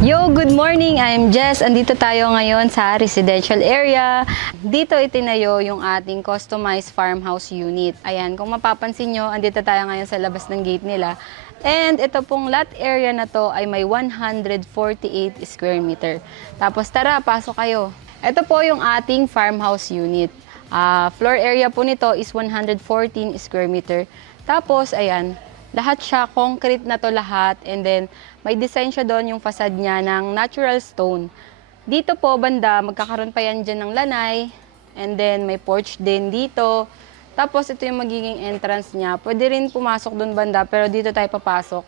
Yo, good morning! I'm Jess. Andito tayo ngayon sa residential area. Dito itinayo yung ating customized farmhouse unit. Ayan, kung mapapansin nyo, andito tayo ngayon sa labas ng gate nila. And ito pong lot area na to ay may 148 square meter. Tapos tara, pasok kayo. Ito po yung ating farmhouse unit. Floor area po nito is 114 square meter. Tapos, ayan, lahat siya, concrete na to lahat. And then, may design siya doon yung facade niya ng natural stone. Dito po, banda, magkakaroon pa yan dyan ng lanay. And then, may porch din dito. Tapos, ito yung magiging entrance niya. Pwede rin pumasok doon banda, pero dito tayo papasok.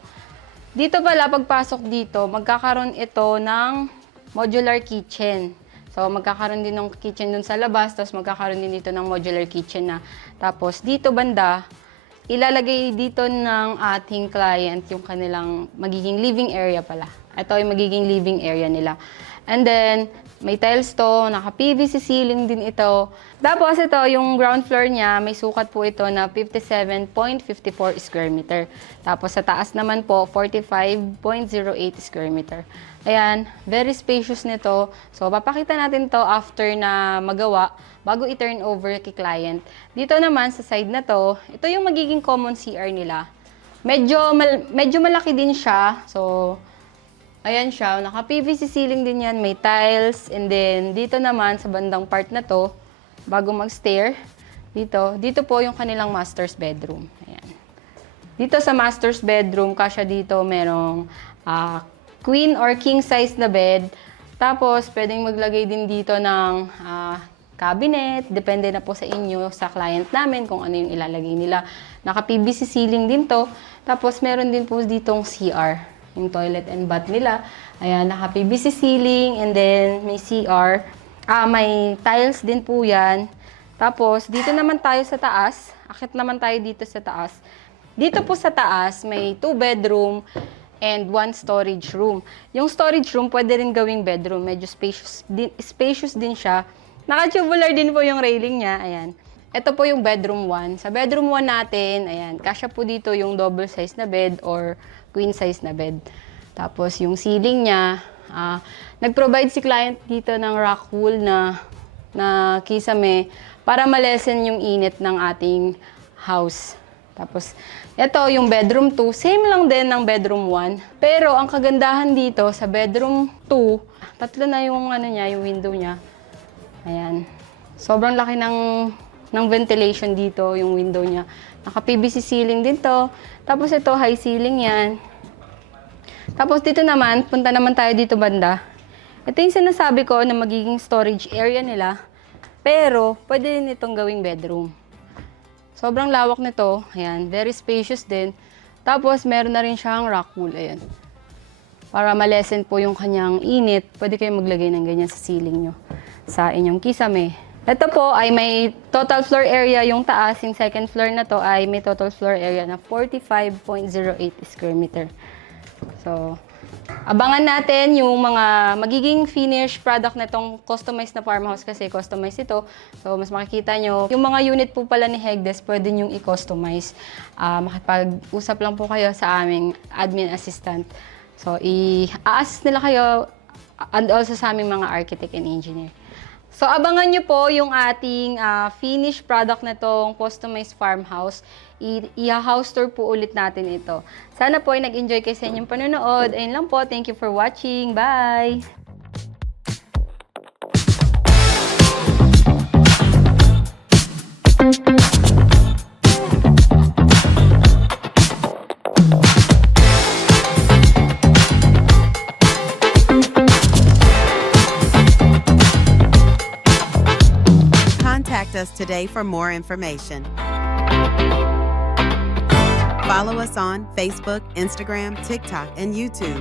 Dito pala, pagpasok dito, magkakaroon ito ng modular kitchen. So, magkakaroon din ng kitchen doon sa labas, tapos magkakaroon din dito ng modular kitchen na. Tapos, dito banda, ilalagay dito ng ating client yung kanilang magiging living area pala. Ito yung magiging living area nila. And then, may tiles to, naka-PVC ceiling din ito. Tapos ito, yung ground floor niya, may sukat po ito na 57.54 square meter. Tapos sa taas naman po, 45.08 square meter. Ayan, very spacious nito. So, papakita natin to after na magawa, bago i-turn over kay client. Dito naman, sa side na to, ito yung magiging common CR nila. Medyo malaki din siya. So, ayan siya. Naka-PVC ceiling din yan. May tiles. And then, dito naman, sa bandang part na to, bago mag-stair, dito po yung kanilang master's bedroom. Ayan. Dito sa master's bedroom, kasya dito, merong queen or king size na bed. Tapos, pwedeng maglagay din dito ng cabinet. Depende na po sa inyo, sa client namin, kung ano yung ilalagay nila. Naka-PVC ceiling din to. Tapos, meron din po ditong CR, yung toilet and bath nila. Ayan, naka-PVC ceiling and then may CR. May tiles din po yan. Tapos, dito naman tayo sa taas. Akit naman tayo dito sa taas. Dito po sa taas, may 2 bedroom and 1 storage room. Yung storage room, pwede rin gawing bedroom. Medyo spacious din siya. Naka-tubular din po yung railing niya. Ayan. Ito po yung bedroom 1. Sa bedroom 1 natin, ayan, kasya po dito yung double size na bed or queen size na bed. Tapos yung ceiling niya, nag-provide si client dito ng rock wool na kisame para malesen yung init ng ating house. Tapos ito yung bedroom 2, same lang din ng bedroom 1. Pero ang kagandahan dito sa bedroom 2, tatlo na yung yung window niya. Ayan. Sobrang laki ng ventilation dito, yung window niya. Naka-PVC ceiling din to. Tapos ito, high ceiling yan. Tapos dito naman, punta naman tayo dito banda. Ito yung sinasabi ko na magiging storage area nila. Pero, pwede din itong gawing bedroom. Sobrang lawak nito. Ayan, very spacious din. Tapos, meron na rin siyang rock wool. Ayan. Para malesen po yung kanyang init, pwede kayo maglagay ng ganyan sa ceiling nyo. Sa inyong kisame. Ito po ay may total floor area yung taas. Yung second floor na to ay may total floor area na 45.08 square meter. So, abangan natin yung mga magiging finished product na itong customized na farmhouse kasi customized ito. So, mas makikita nyo. Yung mga unit po pala ni Hegdes, pwede nyo i-customize. Makipag-usap lang po kayo sa aming admin assistant. So, i-assist nila kayo and also sa aming mga architect and engineer. So, abangan nyo po yung ating finished product na itong customized farmhouse. I-house tour po ulit natin ito. Sana po ay nag-enjoy kayo sa inyong panonood. Ayun lang po. Thank you for watching. Bye! Contact us today for more information. Follow us on Facebook, Instagram, TikTok, and YouTube.